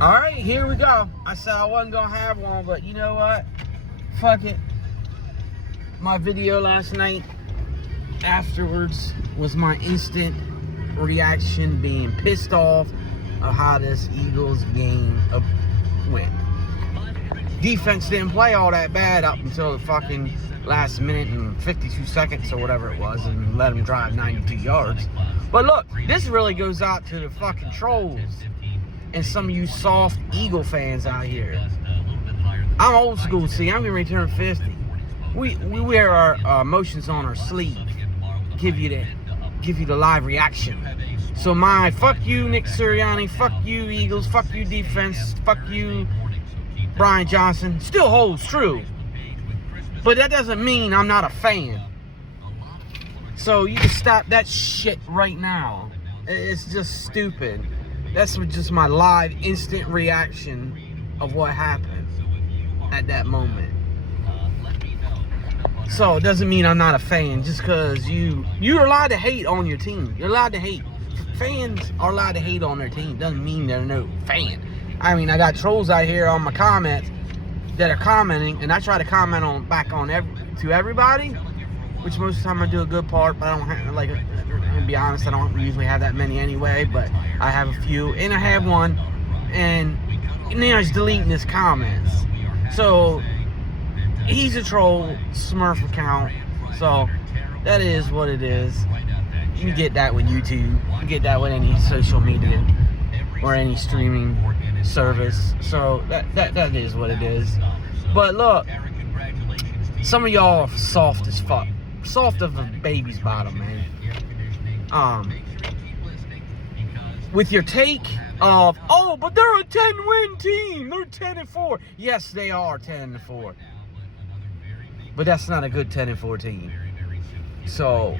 Alright, here we go. I said I wasn't going to have one, but you know what? Fuck it. My video last night afterwards was my instant reaction being pissed off of how this Eagles game went. Defense didn't play all that bad up until the fucking last minute and 52 seconds or whatever it was and let them drive 92 yards. But look, this really goes out to the fucking trolls and some of you soft Eagle fans out here. I'm old school, see, I'm going to turn 50. We wear our emotions on our sleeve, give you the live reaction. So my fuck you Nick Sirianni, fuck you Eagles, fuck you defense, fuck you Brian Johnson still holds true. But that doesn't mean I'm not a fan. So you can stop that shit right now. It's just stupid. That's just my live instant reaction of what happened at that moment. So it doesn't mean I'm not a fan just because you're allowed to hate on your team. You're allowed to hate. Fans are allowed to hate on their team. Doesn't mean they're no fan. I mean, I got trolls out here on my comments that are commenting, and I try to comment back to everybody, which most of the time I do a good part, but I don't have, like, to be honest, I don't usually have that many anyway, but I have a few, and I have one, and now he's deleting his comments. So he's a troll Smurf account, so that is what it is. You get that with YouTube, you get that with any social media or any streaming service. So that is what it is. But look, some of y'all are soft as fuck, soft of a baby's bottom, man. With your take of, oh, but they're a 10-win team, they're 10-4. Yes, they are 10-4, but that's not a good 10-4 team. So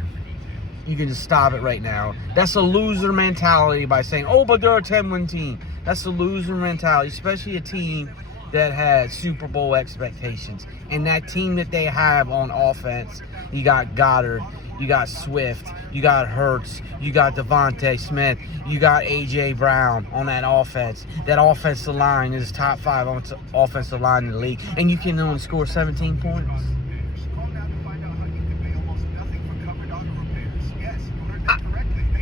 you can just stop it right now. That's a loser mentality by saying, oh, but they're a 10-win team. That's a loser mentality, especially a team that has Super Bowl expectations. And that team that they have on offense, you got Goddard, you got Swift, you got Hurts, you got Devontae Smith, you got A.J. Brown on that offense. That offensive line is top 5 offensive line in the league. And you can only score 17 points.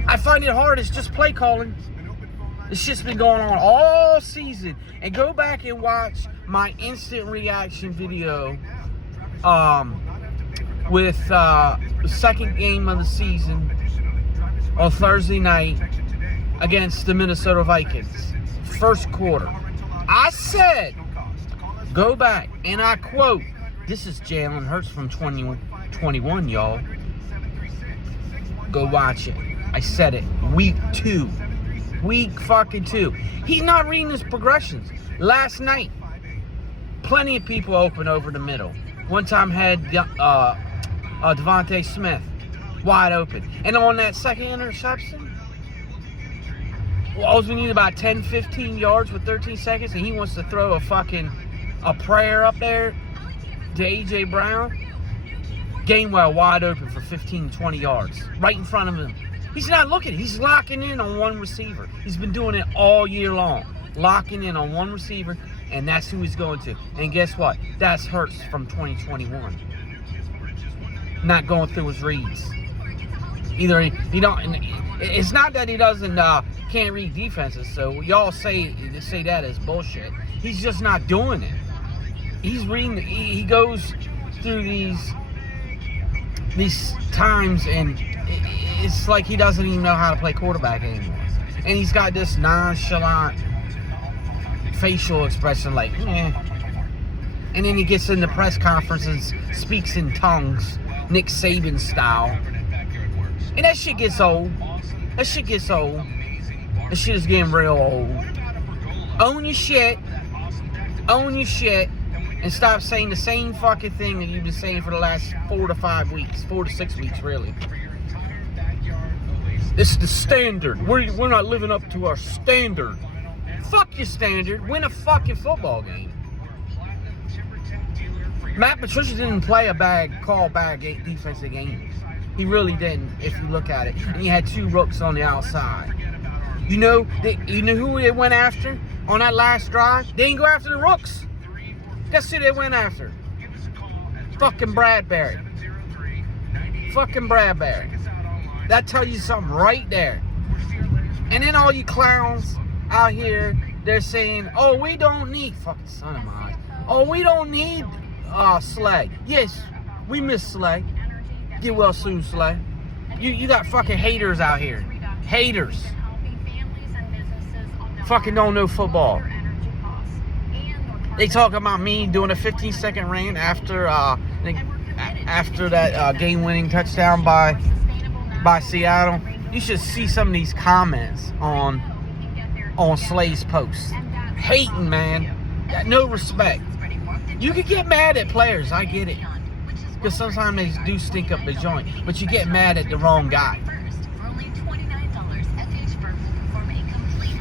I find it hard. It's just play calling. This shit's been going on all season. And go back and watch my instant reaction video with the second game of the season on Thursday night against the Minnesota Vikings. First quarter. I said, go back, and I quote, this is Jalen Hurts from 2021, y'all. Go watch it. I said it. Week 2. Week fucking 2. He's not reading his progressions. Last night, plenty of people open over the middle. One time had Devontae Smith wide open. And on that second interception, we need about 10, 15 yards with 13 seconds, and he wants to throw a prayer up there to A.J. Brown. Gainwell wide open for 15, 20 yards. Right in front of him. He's not looking. He's locking in on one receiver. He's been doing it all year long. Locking in on one receiver, and that's who he's going to. And guess what? That's Hurts from 2021. Not going through his reads. Either he don't. It's not that he doesn't can't read defenses. So y'all say that as bullshit. He's just not doing it. He's reading. He goes through these times, and it's like he doesn't even know how to play quarterback anymore. And he's got this nonchalant facial expression like, eh. And then he gets in the press conferences, speaks in tongues, Nick Saban style. And that shit gets old. That shit gets old. That shit is getting real old. Own your shit. Own your shit. And stop saying the same fucking thing that you've been saying for the last 4 to 5 weeks. 4 to 6 weeks, really. This is the standard. We're not living up to our standard. Fuck your standard. Win a fucking football game. Matt Patricia didn't play a bad defensive game. He really didn't, if you look at it. And he had 2 rooks on the outside. You know who they went after? on that last drive. They didn't go after the rooks. Guess who they went after? Fucking Bradbury. Fucking Bradbury. That tells you something right there. And then all you clowns out here, they're saying, oh, we don't need, fucking son of mine. Oh, we don't need Slay. Yes, we miss Slay. Get well soon, Slay. You got fucking haters out here. Haters. Fucking don't know football. They talk about me doing a 15-second rant after that game-winning touchdown by Seattle. You should see some of these comments on Slay's posts. Hating, man. Got no respect. You can get mad at players, I get it. Because sometimes they do stink up the joint. But you get mad at the wrong guy.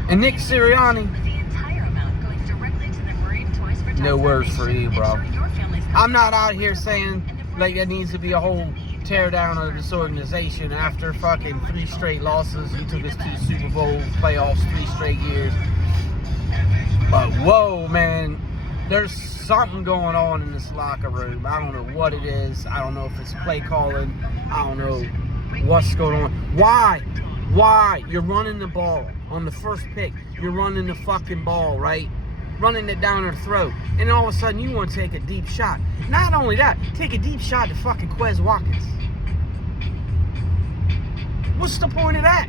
And Nick Sirianni, no words for you, bro. I'm not out here saying like there needs to be a whole tear down of this organization after fucking 3 straight losses. He took us to the Super Bowl playoffs 3 straight years. But whoa, man, there's something going on in this locker room. I don't know what it is. I don't know if it's play calling. I don't know what's going on. Why? You're running the ball on the first pick. You're running the fucking ball, right? Running it down her throat. And all of a sudden you want to take a deep shot. Not only that, take a deep shot to fucking Quez Watkins. What's the point of that?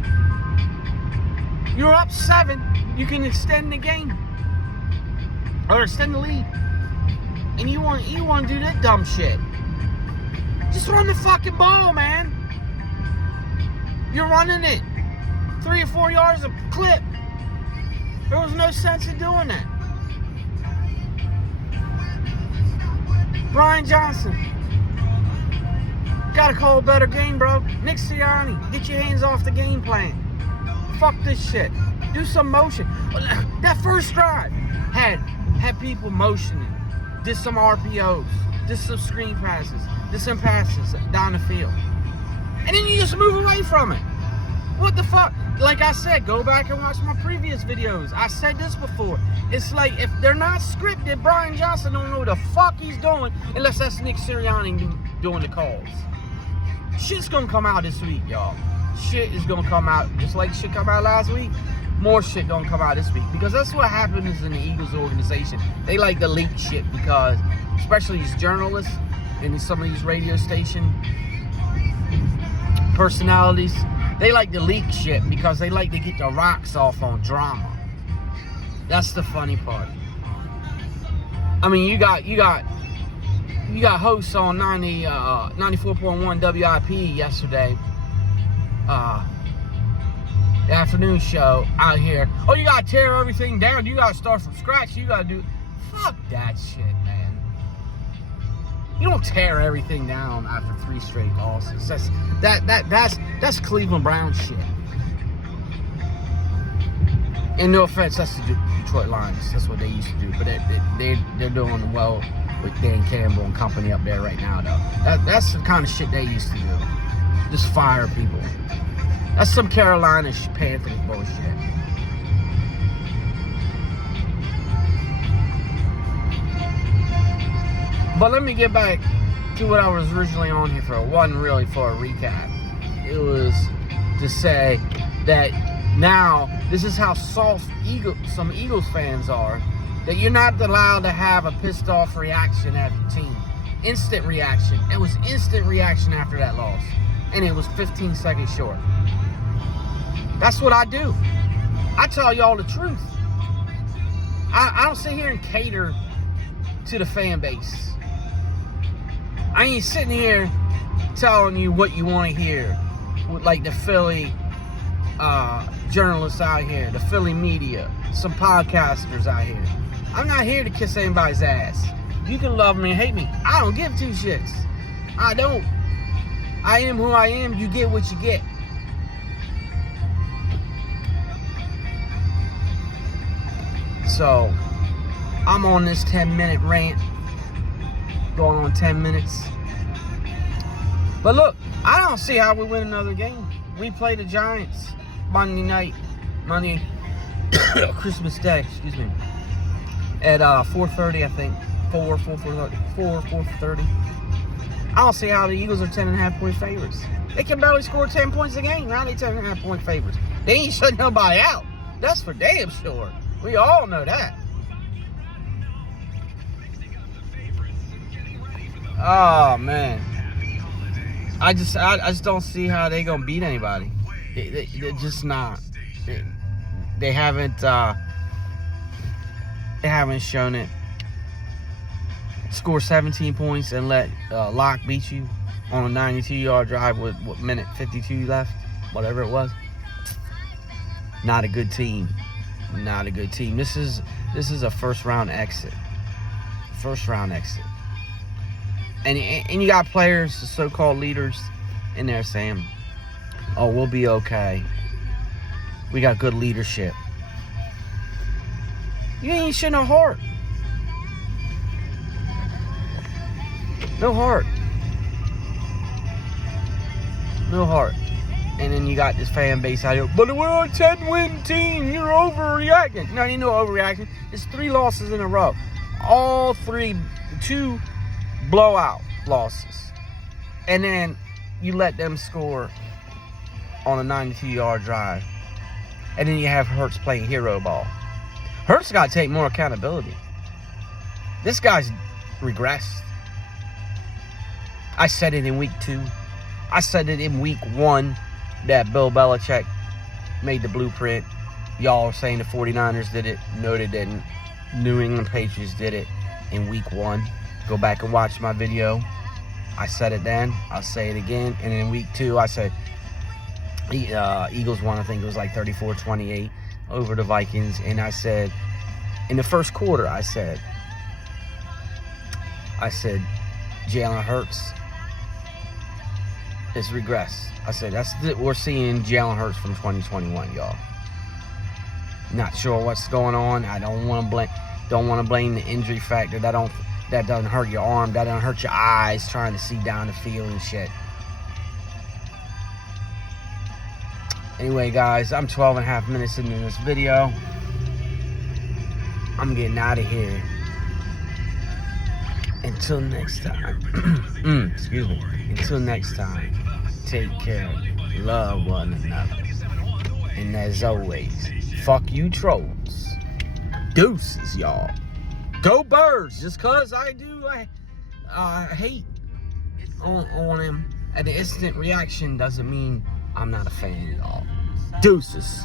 You're up 7. You can extend the game. Or extend the lead. And you want to do that dumb shit. Just run the fucking ball, man. You're running it 3 or 4 yards a clip. There was no sense in doing that. Brian Johnson. Gotta call a better game, bro. Nick Sirianni, get your hands off the game plan. Fuck this shit. Do some motion. That first drive had people motioning. Did some RPOs. Did some screen passes. Did some passes down the field. And then you just move away from it. What the fuck? Like I said, go back and watch my previous videos. I said this before. It's like if they're not scripted, Brian Johnson don't know what the fuck he's doing unless that's Nick Sirianni doing the calls. Shit's gonna come out this week, y'all. Shit is gonna come out just like shit come out last week. More shit gonna come out this week because that's what happens in the Eagles organization. They like to leak shit because, especially these journalists and some of these radio station personalities, they like to leak shit because they like to get the rocks off on drama. That's the funny part. I mean, you got hosts on 94.1 WIP yesterday. The afternoon show out here. Oh, you gotta tear everything down. You gotta start from scratch. You gotta do. Fuck that shit, man. You don't tear everything down after 3 straight losses. That's Cleveland Browns shit. And no offense, that's the Detroit Lions. That's what they used to do. But they're doing well with Dan Campbell and company up there right now, though. That's the kind of shit they used to do. Just fire people. That's some Carolina Panthers bullshit. But let me get back to what I was originally on here for. It wasn't really for a recap. It was to say that now this is how soft some Eagles fans are. That you're not allowed to have a pissed off reaction at your team. Instant reaction. It was instant reaction after that loss. And it was 15 seconds short. That's what I do. I tell y'all the truth. I don't sit here and cater to the fan base. I ain't sitting here telling you what you want to hear. With like the Philly journalists out here, the Philly media, some podcasters out here. I'm not here to kiss anybody's ass. You can love me and hate me. I don't give 2 shits. I don't. I am who I am. You get what you get. So, I'm on this 10-minute rant. Going on 10 minutes. But look, I don't see how we win another game. We play the Giants Monday Christmas Day, excuse me, at 4:30, I think. 4:30. I don't see how the Eagles are 10.5 point favorites. They can barely score 10 points a game. Now they 10.5 point favorites. They ain't shutting nobody out. That's for damn sure. We all know that. Oh man, I just don't see how they gonna beat anybody. They're just not. They haven't shown it. Score 17 points and let Locke beat you on a 92-yard drive with what minute 52 left, whatever it was. Not a good team. Not a good team. This is a first round exit. First round exit. And you got players, the so-called leaders, in there saying, "Oh, we'll be okay. We got good leadership." You ain't shit no heart. No heart. No heart. And then you got this fan base out here, "But we're a 10-win team. You're overreacting." No, you know overreacting. It's 3 losses in a row. All 2 blowout losses. And then you let them score on a 92-yard drive. And then you have Hurts playing hero ball. Hurts got to take more accountability. This guy's regressed. I said it in week 2. I said it in week 1 that Bill Belichick made the blueprint. Y'all are saying the 49ers did it. No, they didn't. New England Patriots did it in week 1. Go back and watch my video. I said it then. I'll say it again. And in week 2, I said Eagles won. I think it was like 34-28 over the Vikings. And I said, in the first quarter, I said Jalen Hurts is regressed. I said we're seeing Jalen Hurts from 2021, y'all. Not sure what's going on. I don't want to blame the injury factor. That doesn't hurt your arm. That doesn't hurt your eyes trying to see down the field and shit. Anyway, guys, I'm 12.5 minutes into this video. I'm getting out of here. Until next time. Excuse me. Until next time, take care. Love one another. And as always, fuck you trolls. Deuces, y'all. Go Birds. Just cause I hate on him. And the instant reaction doesn't mean I'm not a fan, y'all. Deuces.